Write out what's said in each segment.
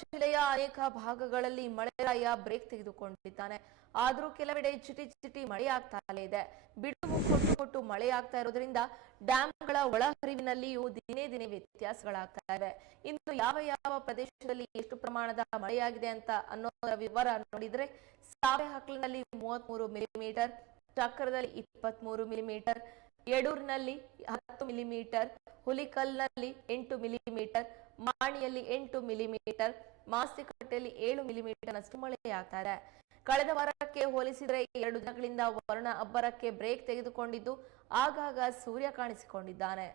ಜಿಲ್ಲೆಯ ಅನೇಕ ಭಾಗಗಳಲ್ಲಿ ಮಳೆರಾಯ ಬ್ರೇಕ್ ತೆಗೆದುಕೊಂಡಿದ್ದಾನೆ. ಆದರೂ ಕೆಲವೆಡೆ ಚಿಟಿ ಚಿಟಿ ಮಳೆಯಾಗ್ತಾಲೇ ಇದೆ. ಬಿಡುವು ಕೊಟ್ಟು ಮಳೆಯಾಗ್ತಾ ಇರೋದ್ರಿಂದ ಡ್ಯಾಂಗಳ ಒಳಹರಿವಿನಲ್ಲಿಯೂ ದಿನೇ ದಿನೇ ವ್ಯತ್ಯಾಸಗಳಾಗ್ತಾ ಇವೆ. ಇನ್ನು ಯಾವ ಪ್ರದೇಶದಲ್ಲಿ ಎಷ್ಟು ಪ್ರಮಾಣದ ಮಳೆಯಾಗಿದೆ ಅಂತ ಅನ್ನೋದರ ವಿವರ ನೋಡಿದ್ರೆ, ಸಾವೆಹಕ್ಲಿನಲ್ಲಿ 33 ಮಿಲಿಮೀಟರ್, ಚಕ್ರದಲ್ಲಿ 23 ಮಿಲಿಮೀಟರ್, ಯಡೂರಿನಲ್ಲಿ 10 ಮಿಲಿಮೀಟರ್, ಹುಲಿಕಲ್ನಲ್ಲಿ 8 ಮಿಲಿಮೀಟರ್, ಮಾಣಿಯಲ್ಲಿ 8 ಮಿಲಿಮೀಟರ್, ಮಾಸ್ತಿಕಟ್ಟೆಯಲ್ಲಿ 7 ಮಿಲಿಮೀಟರ್ ನಷ್ಟು ಮಳೆಯಾಗ್ತಾ ಇದೆ. ಕಳೆದ ವಾರಕ್ಕೆ ಹೋಲಿಸಿದರೆ 2 ದಿನಗಳಿಂದ ವರುಣ ಅಬ್ಬರಕ್ಕೆ ಬ್ರೇಕ್ ತೆಗೆದುಕೊಂಡಿದ್ದು ಆಗಾಗ ಸೂರ್ಯ ಕಾಣಿಸಿಕೊಂಡಿದ್ದಾನೆ.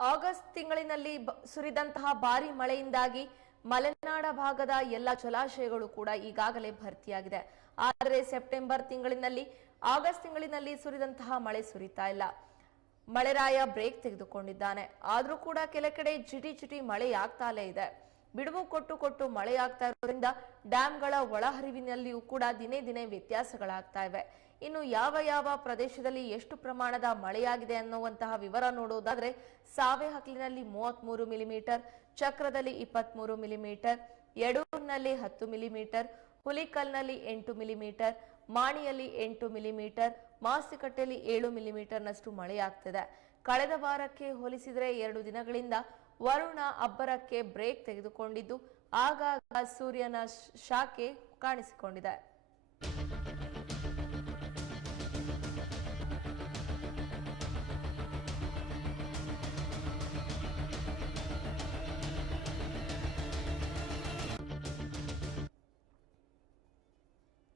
ಆಗಸ್ಟ್ ತಿಂಗಳಿನಲ್ಲಿ ಸುರಿದಂತಹ ಭಾರಿ ಮಳೆಯಿಂದಾಗಿ ಮಲೆನಾಡ ಭಾಗದ ಎಲ್ಲ ಜಲಾಶಯಗಳು ಕೂಡ ಈಗಾಗಲೇ ಭರ್ತಿಯಾಗಿದೆ. ಆದರೆ ಆಗಸ್ಟ್ ತಿಂಗಳಿನಲ್ಲಿ ಸುರಿದಂತಹ ಮಳೆ ಸುರಿತಾ ಇಲ್ಲ. ಮಳೆರಾಯ ಬ್ರೇಕ್ ತೆಗೆದುಕೊಂಡಿದ್ದಾನೆ. ಆದ್ರೂ ಕೂಡ ಕೆಲ ಕಡೆ ಚಿಟಿ ಮಳೆಯಾಗ್ತಾಲೇ ಇದೆ. ಬಿಡುವು ಕೊಟ್ಟು ಮಳೆಯಾಗ್ತಾ ಇರೋದ್ರಿಂದ ಡ್ಯಾಂಗಳ ಒಳಹರಿವಿನಲ್ಲಿಯೂ ಕೂಡ ದಿನೇ ದಿನೇ ವ್ಯತ್ಯಾಸಗಳಾಗ್ತಾ ಇವೆ. ಇನ್ನು ಯಾವ ಪ್ರದೇಶದಲ್ಲಿ ಎಷ್ಟು ಪ್ರಮಾಣದ ಮಳೆಯಾಗಿದೆ ಅನ್ನುವಂತಹ ವಿವರ ನೋಡುವುದಾದ್ರೆ, ಸಾವೆಹಕ್ಲಿನಲ್ಲಿ 33 ಮಿಲಿಮೀಟರ್, ಚಕ್ರದಲ್ಲಿ 23 ಮಿಲಿಮೀಟರ್, ಯಡೂರಿನಲ್ಲಿ 10 ಮಿಲಿಮೀಟರ್, ಹುಲಿಕಲ್ನಲ್ಲಿ 8 ಮಿಲಿಮೀಟರ್, ಮಾಣಿಯಲ್ಲಿ 8 ಮಿಲಿಮೀಟರ್, ಮಾಸ್ತಿಕಟ್ಟೆಯಲ್ಲಿ 7 ಮಿಲಿಮೀಟರ್ ನಷ್ಟು ಮಳೆಯಾಗ್ತಿದೆ. ಕಳೆದ ವಾರಕ್ಕೆ ಹೋಲಿಸಿದರೆ 2 ದಿನಗಳಿಂದ ವರುಣ ಅಬ್ಬರಕ್ಕೆ ಬ್ರೇಕ್ ತೆಗೆದುಕೊಂಡಿದ್ದು ಆಗಾಗ ಸೂರ್ಯನ ಶಾಖೆ ಕಾಣಿಸಿಕೊಂಡಿದೆ.